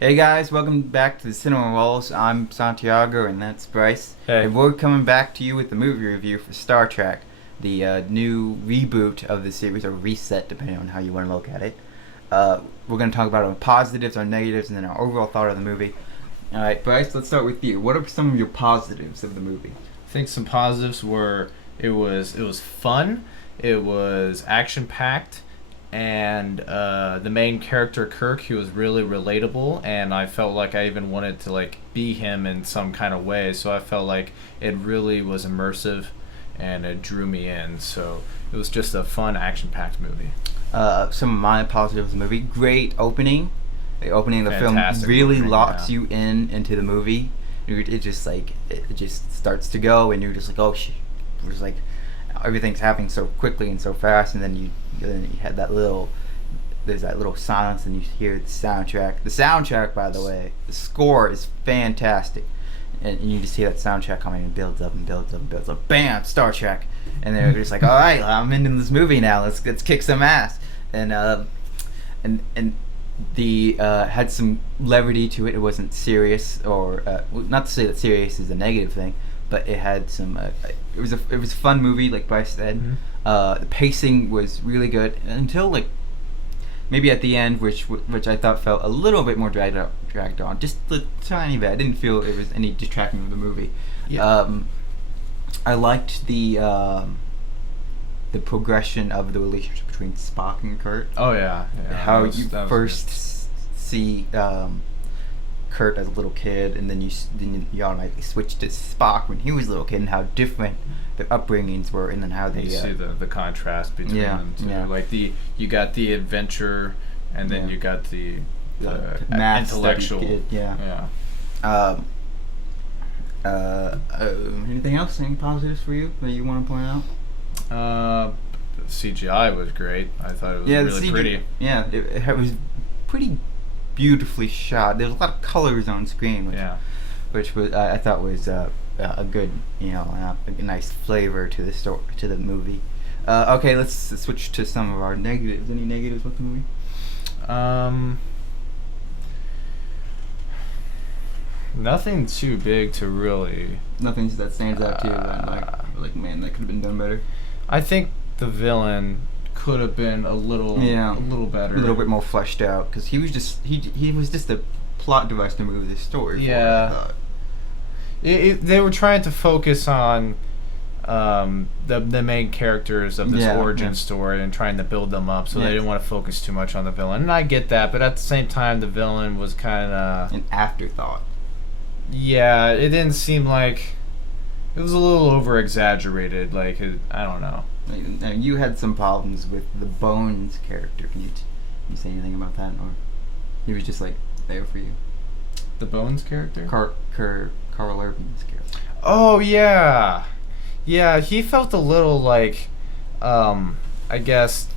Hey guys, welcome back to the Cinema Rolls. I'm Santiago and that's Bryce. Hey. And we're coming back to you with the movie review for Star Trek, the new reboot of the series, or reset, depending on how you want to look at it. We're going to talk about our positives, our negatives, and then our overall thought of the movie. Alright, Bryce, let's start with you. What are some of your positives of the movie? I think some positives were it was fun, it was action packed, and the main character Kirk, he was really relatable, and I felt like I even wanted to like be him in some kind of way. So I felt like it really was immersive, and it drew me in. So it was just a fun action packed movie. Some of my positives of the movie: great opening. The opening of the Fantastic film really opening, locks yeah. you into the movie. It just starts to go, and you're just like, oh shit. It was like everything's happening so quickly and so fast, and then you had there's that little silence, and you hear the soundtrack. The soundtrack, by the way, the score is fantastic, and you just hear that soundtrack coming and builds up and builds up and builds up. Bam, Star Trek, and they're just like, all right, I'm into this movie now. Let's kick some ass, and the had some levity to it. It wasn't serious, or not to say that serious is a negative thing, but it had some. It was a fun movie, like Bryce said. Mm-hmm. The pacing was really good until like maybe at the end, which I thought felt a little bit more dragged on, just a tiny bit. I didn't feel it was any detracting from the movie. Yeah. I liked the progression of the relationship between Spock and Kurt. Oh yeah. How that you was first good. see Kurt as a little kid, and then you automatically switch to Spock when he was a little kid, and how different their upbringings were, and then how they You see the contrast between them two. Yeah. Like you got the adventure, and then Yeah. you got the math intellectual. study kid, yeah. Yeah. Anything else? Any positives for you that you want to point out? CGI was great. I thought it was Yeah, really pretty. Yeah, it was pretty beautifully shot. There's a lot of colors on screen, which was I thought was a good, a nice flavor to the story, to the movie. Okay, let's switch to some of our negatives. Any negatives with the movie? Nothing too big to really. Nothing that stands out to you that like man, that could have been done better. I think the villain could have been a little better, a little bit more fleshed out, because he was just a plot device to move this story. Yeah. Forward, They were trying to focus on the main characters of this origin story and trying to build them up, so they didn't want to focus too much on the villain. And I get that, but at the same time, the villain was kind of an afterthought. Yeah, it didn't seem like it was a little over exaggerated. Like I don't know. You had some problems with the Bones character. Can you say anything about that, or he was just like there for you? The Bones character? Carl Urban's character. Oh yeah, yeah. He felt a little like, I guess,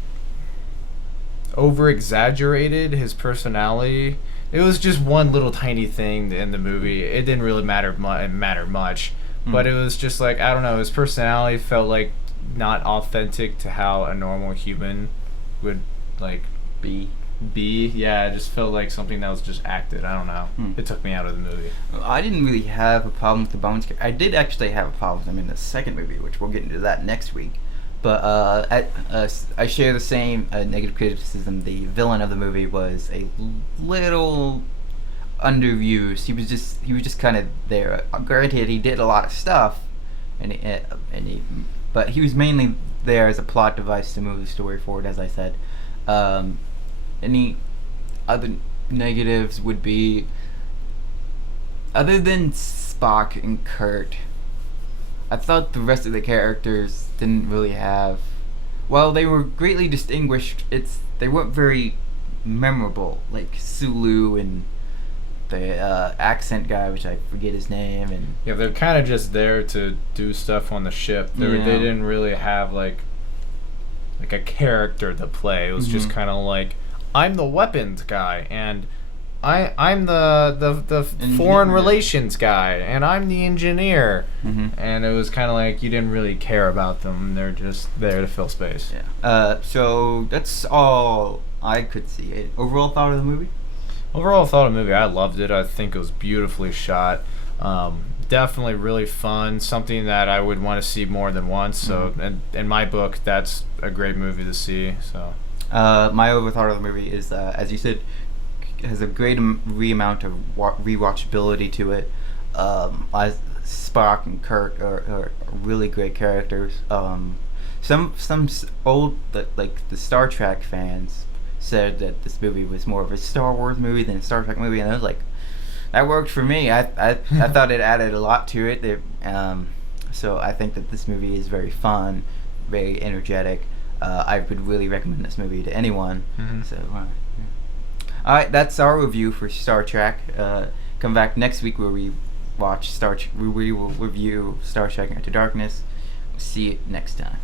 over exaggerated his personality. It was just one little tiny thing in the movie. It didn't really matter much, but it was just like, I don't know. His personality felt like not authentic to how a normal human would like be. Yeah, it just felt like something that was just acted. I don't know. It took me out of the movie. I didn't really have a problem with the Bones character. I did actually have a problem with him in the second movie, which we'll get into that next week. But I share the same negative criticism. The villain of the movie was a little underused. He was just kind of there. Granted, he did a lot of stuff, but he was mainly there as a plot device to move the story forward, as I said. Any other negatives would be, other than Spock and Kurt, I thought the rest of the characters didn't really have. Well, they were greatly distinguished. They weren't very memorable, like Sulu and the accent guy, which I forget his name, and yeah, they're kind of just there to do stuff on the ship. They didn't really have like a character to play. It was just kind of like, I'm the weapons guy, and I'm the foreign relations guy, and I'm the engineer. And it was kind of like you didn't really care about them. They're just there to fill space. So that's all I could see. Overall thought of the movie? Overall, thought of the movie, I loved it. I think it was beautifully shot. Definitely really fun. Something that I would want to see more than once. So, and in my book, that's a great movie to see. So, My overthought of the movie is, as you said, has a great amount of rewatchability to it. As Spock and Kirk are really great characters. Some old like the Star Trek fans said that this movie was more of a Star Wars movie than a Star Trek movie, and I was like, that worked for me. I thought it added a lot to it. So I think that this movie is very fun, very energetic. I would really recommend this movie to anyone. So, yeah. All right, that's our review for Star Trek. Come back next week where we watch we will review Star Trek Into Darkness. See you next time.